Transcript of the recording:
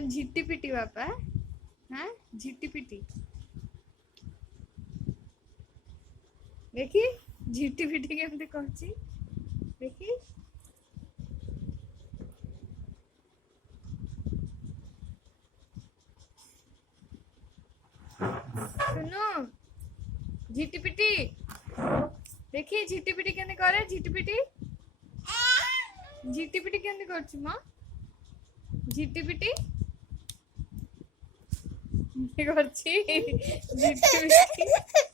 झिट्टी बापा हाँ झिट्टी देखी झिट्टी केमती करची देखी सुनो झिट्टी देखी झिट्टी केमती करे झिट्टी केमती करची मां झिट्टी करची झिट्टी